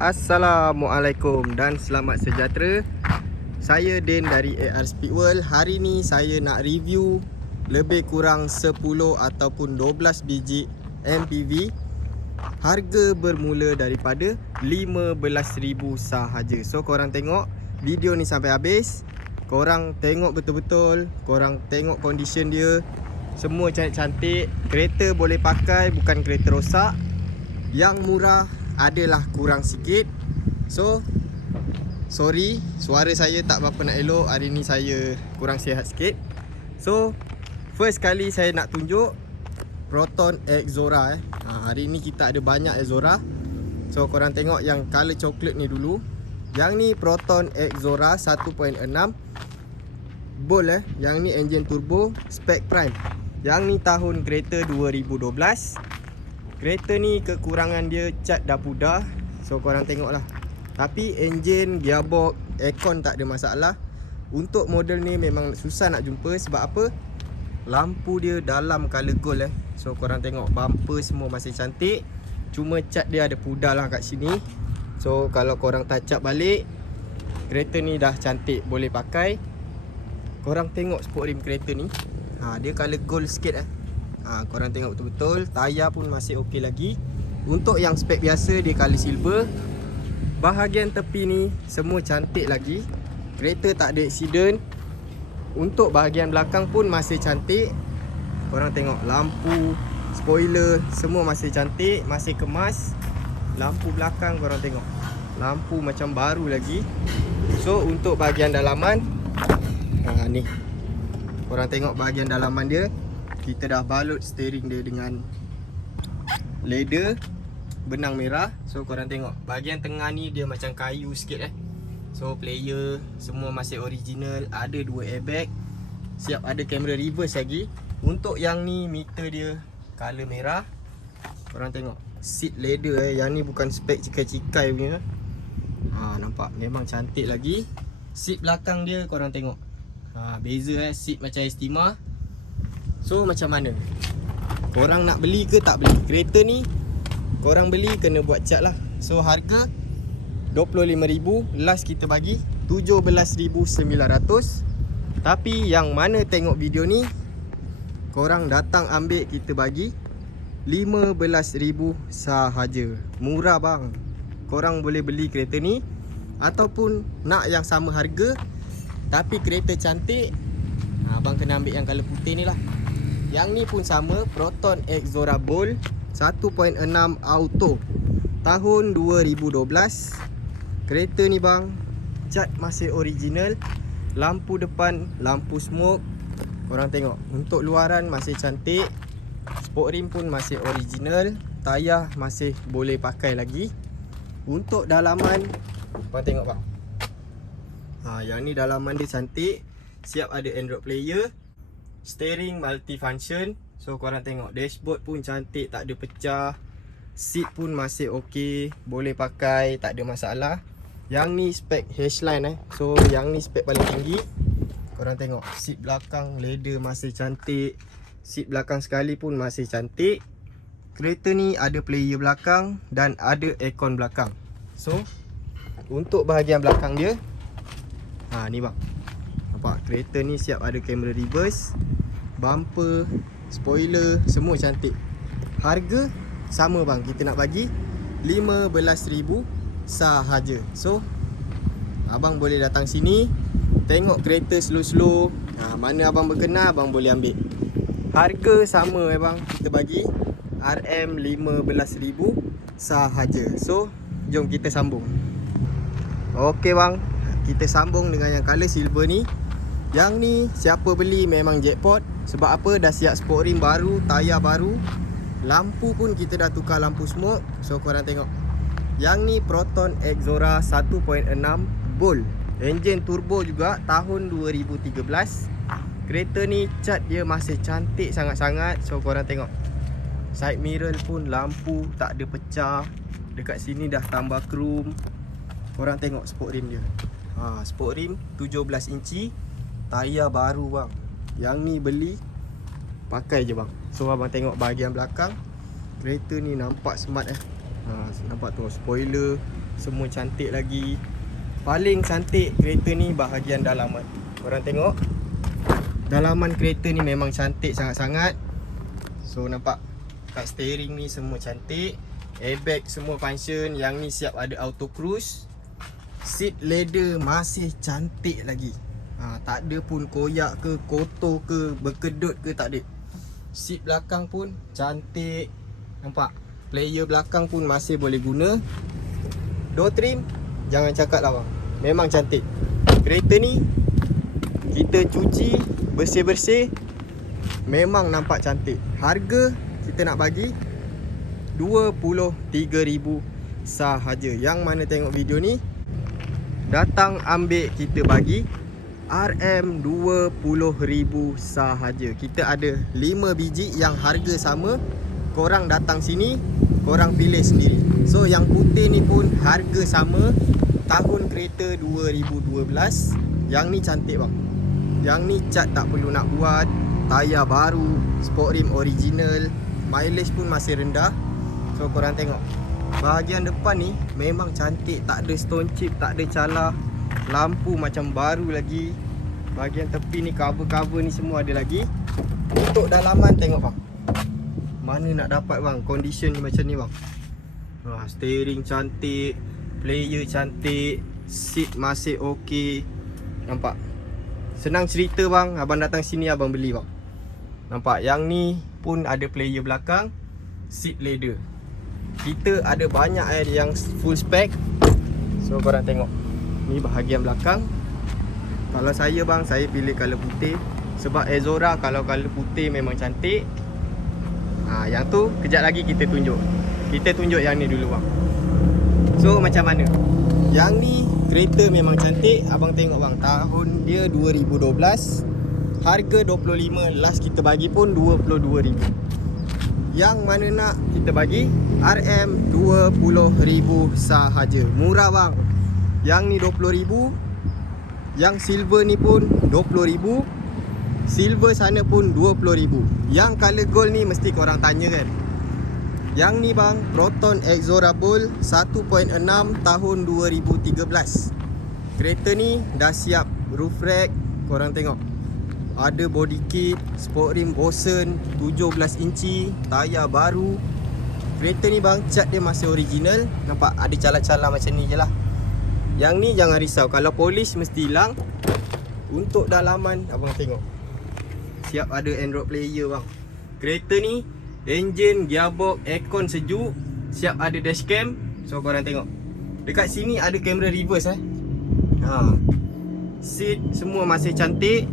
Assalamualaikum dan selamat sejahtera. Saya Din dari AR Speed World. Hari ni saya nak review lebih kurang 10 ataupun 12 biji MPV. Harga bermula daripada RM15,000 sahaja. So korang tengok video ni sampai habis. Korang tengok betul-betul, korang tengok condition dia. Semua cantik-cantik. Kereta boleh pakai, bukan kereta rosak. Yang murah adalah kurang sikit. So sorry, suara saya tak berapa nak elok. Hari ni saya kurang sihat sikit. So first kali saya nak tunjuk Proton Exora hari ni kita ada banyak Exora. So korang tengok yang color coklat ni dulu. Yang ni Proton Exora 1.6 Bolt Yang ni engine turbo spec prime. Yang ni tahun kereta 2012. Kereta ni kekurangan dia cat dah pudar. So korang tengok lah. Tapi engine, gearbox, aircon tak ada masalah. Untuk model ni memang susah nak jumpa. Sebab apa? Lampu dia dalam color gold So korang tengok bumper semua masih cantik. Cuma cat dia ada pudar lah kat sini. So kalau korang touch up balik, kereta ni dah cantik, boleh pakai. Korang tengok sport rim kereta ni. Dia color gold sikit korang tengok betul-betul. Tayar pun masih okey lagi. Untuk yang spek biasa dia color silver. Bahagian tepi ni semua cantik lagi. Kereta tak ada accident. Untuk bahagian belakang pun masih cantik. Korang tengok lampu, spoiler semua masih cantik, masih kemas. Lampu belakang korang tengok, lampu macam baru lagi. So untuk bahagian dalaman ni, korang tengok bahagian dalaman dia. Kita dah balut steering dia dengan leather benang merah. So korang tengok bahagian tengah ni dia macam kayu sikit So player semua masih original. Ada 2 airbag. Siap ada kamera reverse lagi. Untuk yang ni meter dia color merah. Korang tengok seat leather Yang ni bukan spek cikai-cikai punya. Nampak memang cantik lagi. Seat belakang dia korang tengok beza seat macam Estima. So macam mana? Korang nak beli ke tak beli? Kereta ni korang beli kena buat cat lah. So harga RM25,000. Last kita bagi RM17,900. Tapi yang mana tengok video ni, korang datang ambil, kita bagi RM15,000 sahaja. Murah bang. Korang boleh beli kereta ni. Ataupun nak yang sama harga tapi kereta cantik, abang kena ambil yang color putih ni lah. Yang ni pun sama, Proton Exora Bolt 1.6 auto tahun 2012. Kereta ni bang, cat masih original. Lampu depan, lampu smoke. Korang tengok, untuk luaran masih cantik. Sport rim pun masih original. Tayar masih boleh pakai lagi. Untuk dalaman, korang tengok bang, yang ni dalaman dia cantik. Siap ada Android player. Steering multifunction. So korang tengok dashboard pun cantik, tak ada pecah. Seat pun masih okey, boleh pakai, tak ada masalah. Yang ni spek H-line So yang ni spek paling tinggi. Korang tengok seat belakang leather masih cantik. Seat belakang sekali pun masih cantik. Kereta ni ada player belakang dan ada aircon belakang. So untuk bahagian belakang dia, ni bang, nampak kereta ni siap ada kamera reverse. Bumper, spoiler semua cantik. Harga sama bang, kita nak bagi RM15,000 sahaja. So abang boleh datang sini, tengok kereta slow-slow. Mana abang berkenan, abang boleh ambil. Harga sama bang, kita bagi RM15,000 sahaja. So jom kita sambung. Okey bang, kita sambung dengan yang color silver ni. Yang ni siapa beli memang jackpot. Sebab apa? Dah siap sport rim baru, tayar baru. Lampu pun kita dah tukar lampu smoke. So korang tengok, yang ni Proton Exora 1.6 Bolt. Engine turbo juga tahun 2013. Kereta ni cat dia masih cantik sangat-sangat. So korang tengok, side mirror pun lampu tak ada pecah. Dekat sini dah tambah chrome. Korang tengok sport rim dia. Sport rim 17 inci. Tayar baru bang. Yang ni beli pakai je bang. So abang tengok bahagian belakang. Kereta ni nampak smart Nampak tu spoiler semua cantik lagi. Paling cantik kereta ni bahagian dalaman. Korang tengok, dalaman kereta ni memang cantik sangat-sangat. So nampak kat steering ni semua cantik. Airbag semua function. Yang ni siap ada auto cruise. Seat leather masih cantik lagi. Tak ada pun koyak ke, kotor ke, berkedut ke, tak ada. Seat belakang pun cantik. Nampak, player belakang pun masih boleh guna. Door trim, jangan cakap lah bang, memang cantik. Kereta ni kita cuci bersih-bersih, memang nampak cantik. Harga kita nak bagi 23,000 sahaja. Yang mana tengok video ni, datang ambil, kita bagi RM20,000 sahaja. Kita ada 5 biji yang harga sama. Korang datang sini, korang pilih sendiri. So yang putih ni pun harga sama. Tahun kereta 2012. Yang ni cantik bang. Yang ni cat tak perlu nak buat. Tayar baru, sport rim original. Mileage pun masih rendah. So korang tengok, bahagian depan ni memang cantik. Tak ada stone chip, tak ada calar. Lampu macam baru lagi. Bahagian tepi ni, cover-cover ni semua ada lagi. Untuk dalaman tengok bang, mana nak dapat bang condition ni macam ni bang. Steering cantik, player cantik, seat masih okey. Nampak, senang cerita bang. Abang datang sini, abang beli bang. Nampak, yang ni pun ada player belakang, seat leather. Kita ada banyak yang full spec. So korang tengok, ni bahagian belakang. Kalau saya bang, saya pilih color putih. Sebab Exora kalau color putih memang cantik. Yang tu kejap lagi kita tunjuk. Kita tunjuk yang ni dulu bang. So macam mana? Yang ni kereta memang cantik. Abang tengok bang, tahun dia 2012. Harga 25, last kita bagi pun 22,000. Yang mana nak kita bagi RM20,000 sahaja. Murah bang. Yang ni 20,000. Yang silver ni pun 20,000. Silver sana pun 20,000. Yang color gold ni mesti korang tanya kan. Yang ni bang, Proton Exora Bold 1.6 tahun 2013. Kereta ni dah siap roof rack. Korang tengok, ada body kit, sport rim Bosen 17 inci, tayar baru. Kereta ni bang, cat dia masih original. Nampak ada calar-calar macam ni je lah. Yang ni jangan risau, kalau polish mesti hilang. Untuk dalaman abang tengok, siap ada Android player bang. Kereta ni enjin, gearbox, aircon sejuk, siap ada dashcam. So korang tengok, dekat sini ada kamera reverse Seat semua masih cantik,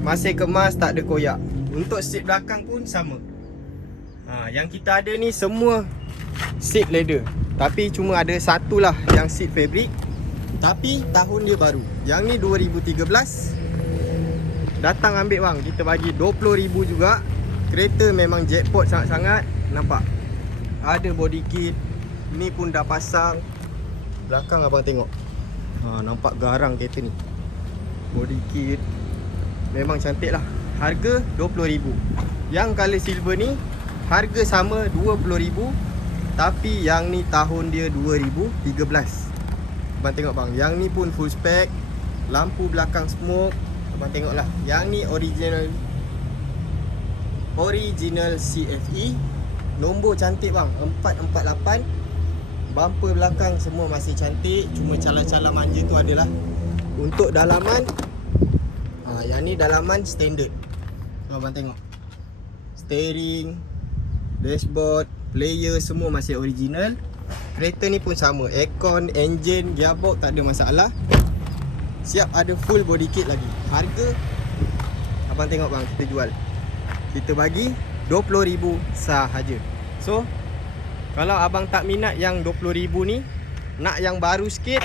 masih kemas, tak ada koyak. Untuk seat belakang pun sama. Yang kita ada ni semua seat leather. Tapi cuma ada satu lah yang seat fabric. Tapi tahun dia baru. Yang ni 2013. Datang ambil bang, kita bagi 20,000 juga. Kereta memang jackpot sangat-sangat. Nampak, ada body kit. Ni pun dah pasang. Belakang abang tengok, nampak garang kereta ni. Body kit memang cantik lah. Harga 20,000. Yang color silver ni harga sama 20,000. Tapi yang ni tahun dia 2013. Abang tengok bang, yang ni pun full spec. Lampu belakang smoke. Abang tengok lah, yang ni original CFE. Nombor cantik bang, 448. Bumper belakang semua masih cantik. Cuma calar-calar manja tu adalah. Untuk dalaman, yang ni dalaman standard. So abang tengok, steering, dashboard, player semua masih original. Kereta ni pun sama, aircon, engine, gearbox tak ada masalah. Siap ada full body kit lagi. Harga abang tengok bang, kita jual, kita bagi 20,000 sahaja. So kalau abang tak minat yang 20,000 ni, nak yang baru sikit,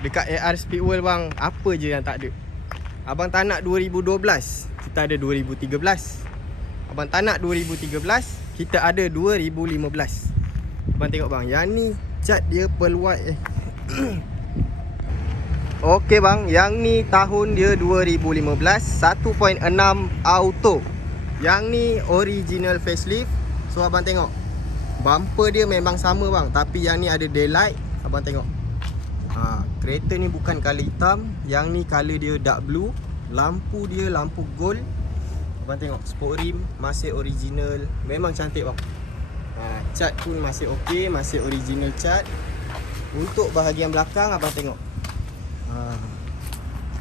dekat AR Speedworld bang, apa je yang tak ada. Abang tak nak 2012, kita ada 2013. Abang tak nak 2013, kita ada 2015. Abang tengok bang, yang ni cat dia pearl white. Okey bang, yang ni tahun dia 2015, 1.6 auto. Yang ni original facelift. So abang tengok, bumper dia memang sama bang, tapi yang ni ada daylight. abang tengok. Kereta ni bukan color hitam, yang ni color dia dark blue. Lampu dia lampu gold. Abang tengok, sport rim masih original, memang cantik bang. Cat pun masih okey, masih original cat. Untuk bahagian belakang abang tengok.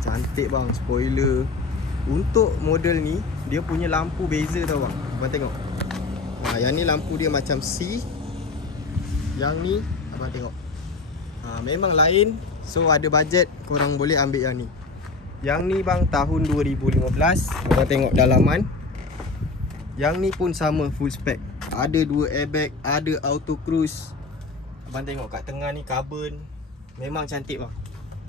Cantik bang, spoiler. Untuk model ni dia punya lampu beza tau bang. Abang tengok. Yang ni lampu dia macam C. Yang ni abang tengok. Memang lain. So ada bajet korang boleh ambil yang ni. Yang ni bang tahun 2015. Abang tengok dalaman. Yang ni pun sama full spec. Ada 2 airbag, ada auto cruise. Abang tengok kat tengah ni carbon. Memang cantik bang.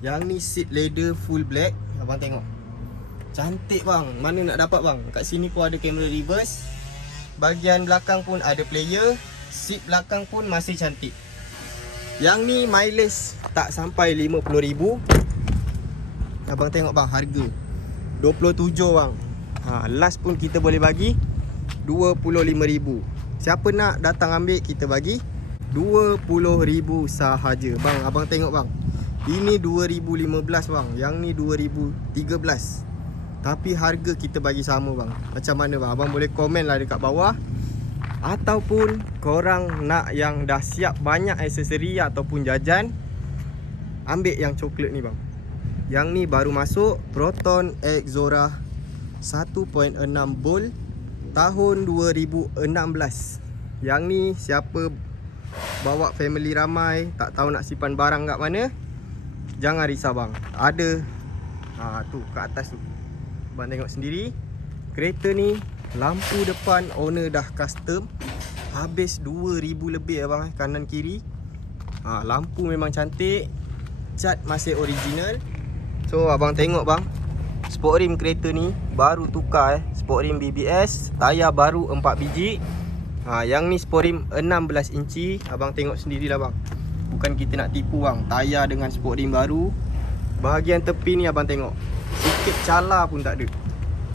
Yang ni seat leather full black. Abang tengok. Cantik bang. Mana nak dapat bang. Kat sini pun ada kamera reverse. Bahagian belakang pun ada player. Seat belakang pun masih cantik. Yang ni mileage tak sampai 50,000. Abang tengok bang, harga 27 bang. Last pun kita boleh bagi 25,000. Siapa nak datang ambil, kita bagi 20,000 sahaja. Bang, abang tengok bang. Ini 2015 bang. Yang ni 2013. Tapi harga kita bagi sama bang. Macam mana bang? Abang boleh komen lah dekat bawah. Ataupun korang nak yang dah siap banyak aksesori ataupun jajan, ambil yang coklat ni bang. Yang ni baru masuk, Proton Exora 1.6 volt tahun 2016. Yang ni siapa bawa family ramai, tak tahu nak simpan barang kat mana, jangan risau bang. Ada tu kat atas tu. Abang tengok sendiri. Kereta ni lampu depan owner dah custom. Habis 2,000 lebih abang, kanan kiri. Lampu memang cantik. Cat masih original. So abang tengok bang, sport rim kereta ni baru tukar sport rim BBS. Tayar baru 4 biji. Yang ni sport rim 16 inci. Abang tengok sendirilah bang. Bukan kita nak tipu bang. Tayar dengan sport rim baru. Bahagian tepi ni abang tengok, sikit cala pun tak ada.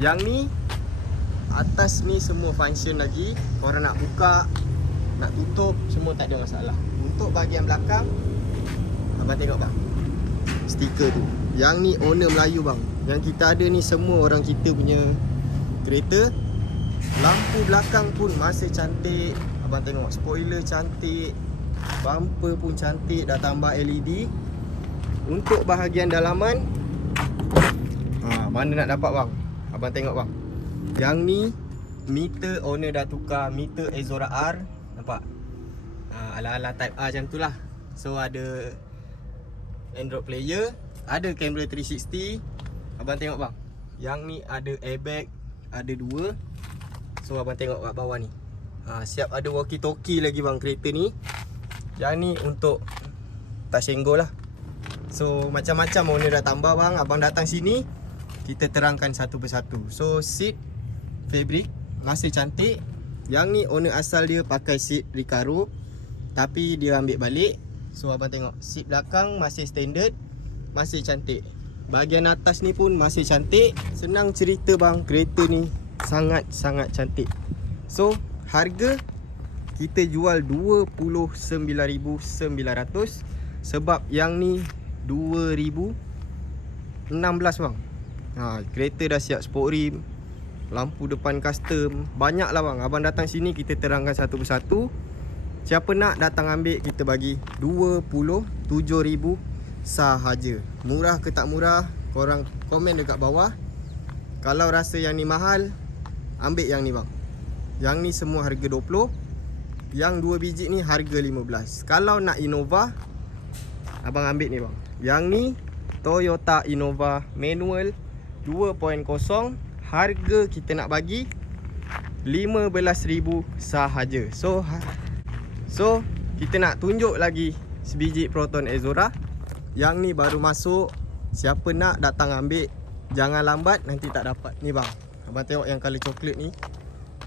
Yang ni atas ni semua function lagi. Korang nak buka, nak tutup, semua tak ada masalah. Untuk bahagian belakang, abang tengok bang, stiker tu. Yang ni owner Melayu bang. Yang kita ada ni semua orang kita punya kereta. Lampu belakang pun masih cantik. Abang tengok, spoiler cantik. Bumper pun cantik, dah tambah LED. Untuk bahagian dalaman, mana nak dapat bang? Abang tengok bang. Yang ni meter owner dah tukar, meter Exora R. Nampak? Ala-ala type A macam tu lah. So ada Android player, ada kamera 360. Abang tengok bang, yang ni ada airbag, ada 2. So abang tengok kat bawah ni, siap ada walkie talkie lagi bang kereta ni. Yang ni untuk touch and go lah. So macam-macam owner dah tambah bang. Abang datang sini, kita terangkan satu persatu. So seat fabric masih cantik. Yang ni owner asal dia pakai seat Recaro, tapi dia ambil balik. So abang tengok, seat belakang masih standard, masih cantik. Bahagian atas ni pun masih cantik. Senang cerita bang, kereta ni sangat-sangat cantik. So harga kita jual 29,900. Sebab yang ni 2016 bang. Kereta dah siap sport rim, lampu depan custom. Banyak lah bang. Abang datang sini, kita terangkan satu persatu. Siapa nak datang ambil, kita bagi 27,000 sahaja. Murah ke tak murah, korang komen dekat bawah. Kalau rasa yang ni mahal, ambil yang ni bang. Yang ni semua harga 20. Yang 2 biji ni harga 15. Kalau nak Innova, abang ambil ni bang. Yang ni Toyota Innova manual 2.0. Harga kita nak bagi 15,000 sahaja. So kita nak tunjuk lagi sebiji Proton Exora. Yang ni baru masuk. Siapa nak datang ambil, jangan lambat, nanti tak dapat. Ni bang, abang tengok yang color coklat ni.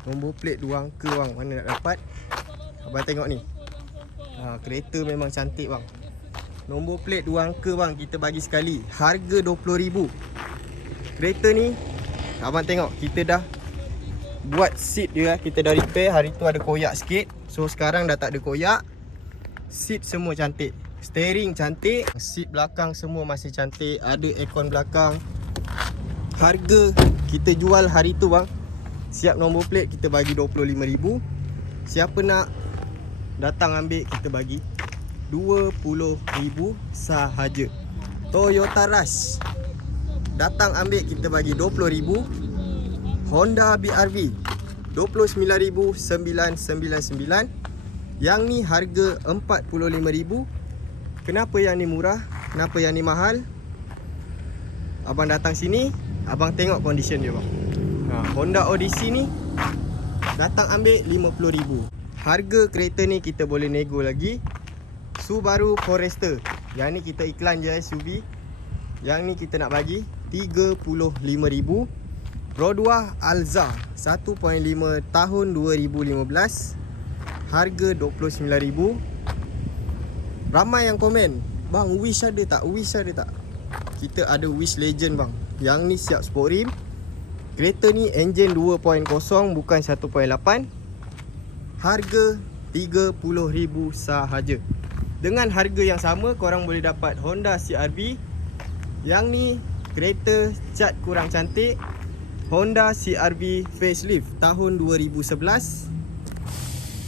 Nombor plate 2 angka bang, mana nak dapat. Abang tengok ni, kereta memang cantik bang. Nombor plate 2 angka bang, kita bagi sekali. Harga 20,000. Kereta ni abang tengok, kita dah buat seat dia, kita dah repair. Hari tu ada koyak sikit, so sekarang dah tak ada koyak. Seat semua cantik. Steering cantik, seat belakang semua masih cantik, ada aircon belakang. Harga kita jual hari tu bang, siap nombor plate kita bagi 25,000. Siapa nak datang ambil kita bagi 20,000 sahaja. Toyota Rush datang ambil kita bagi 20,000. Honda BRV 29,999. Yang ni harga 45,000. Kenapa yang ni murah? Kenapa yang ni mahal? Abang datang sini, abang tengok condition dia bang. Honda Odyssey ni datang ambil 50,000. Harga kereta ni kita boleh nego lagi. Subaru Forester, yang ni kita iklan je SUV. Yang ni kita nak bagi 35,000. Roadwa Alza 1.5 tahun 2015, harga 29,000. Ramai yang komen, bang Wish ada tak? Wish ada tak? Kita ada Wish Legend bang. Yang ni siap sport rim. Kereta ni enjin 2.0 bukan 1.8. Harga 30,000 sahaja. Dengan harga yang sama korang boleh dapat Honda CR-V. Yang ni kereta cat kurang cantik, Honda CR-V facelift tahun 2011.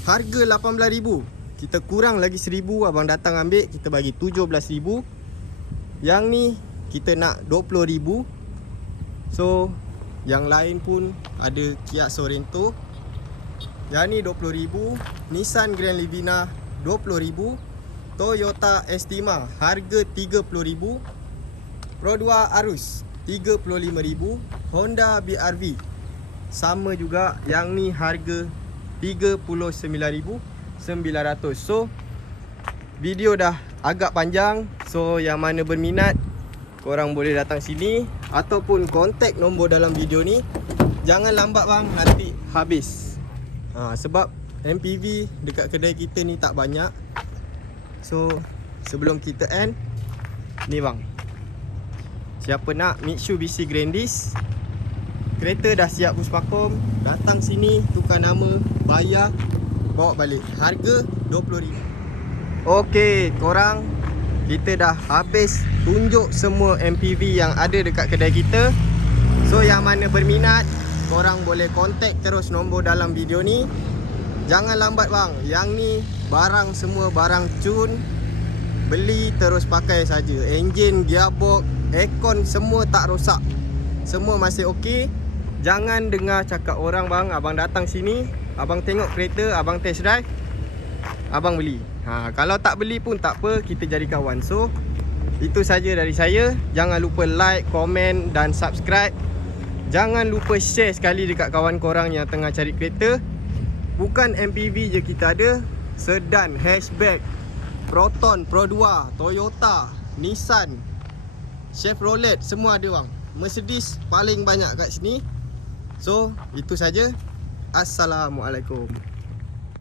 Harga 18,000. Kita kurang lagi 1,000, abang datang ambil kita bagi 17,000. Yang ni kita nak 20,000. So yang lain pun ada Kia Sorento. Yang ni 20,000. Nissan Grand Livina 20,000. Toyota Estima harga 30,000. Roadwa Arus 35,000. Honda BRV sama juga, yang ni harga 39,900. So video dah agak panjang. So yang mana berminat korang boleh datang sini ataupun kontak nombor dalam video ni. Jangan lambat bang, nanti habis. Sebab MPV dekat kedai kita ni tak banyak. So sebelum kita end, ni bang, siapa nak Mitsubishi Grandis, kereta dah siap puspakom, datang sini, tukar nama, bayar, bawa balik. Harga 20,000. Okey korang, kita dah habis tunjuk semua MPV yang ada dekat kedai kita. So yang mana berminat, korang boleh kontak terus nombor dalam video ni. Jangan lambat bang, yang ni barang semua barang cun, beli terus pakai saja. Enjin, gearbox, aircon semua tak rosak, semua masih okey. Jangan dengar cakap orang bang. Abang datang sini, abang tengok kereta, abang test drive, abang beli. Kalau tak beli pun tak apa, kita jadi kawan. So itu saja dari saya. Jangan lupa like, komen dan subscribe. Jangan lupa share sekali dekat kawan korang yang tengah cari kereta. Bukan MPV je kita ada, sedan, hatchback, Proton, Pro 2, Toyota, Nissan, Chevrolet, semua ada bang. Mercedes paling banyak kat sini. So itu saja. Assalamualaikum.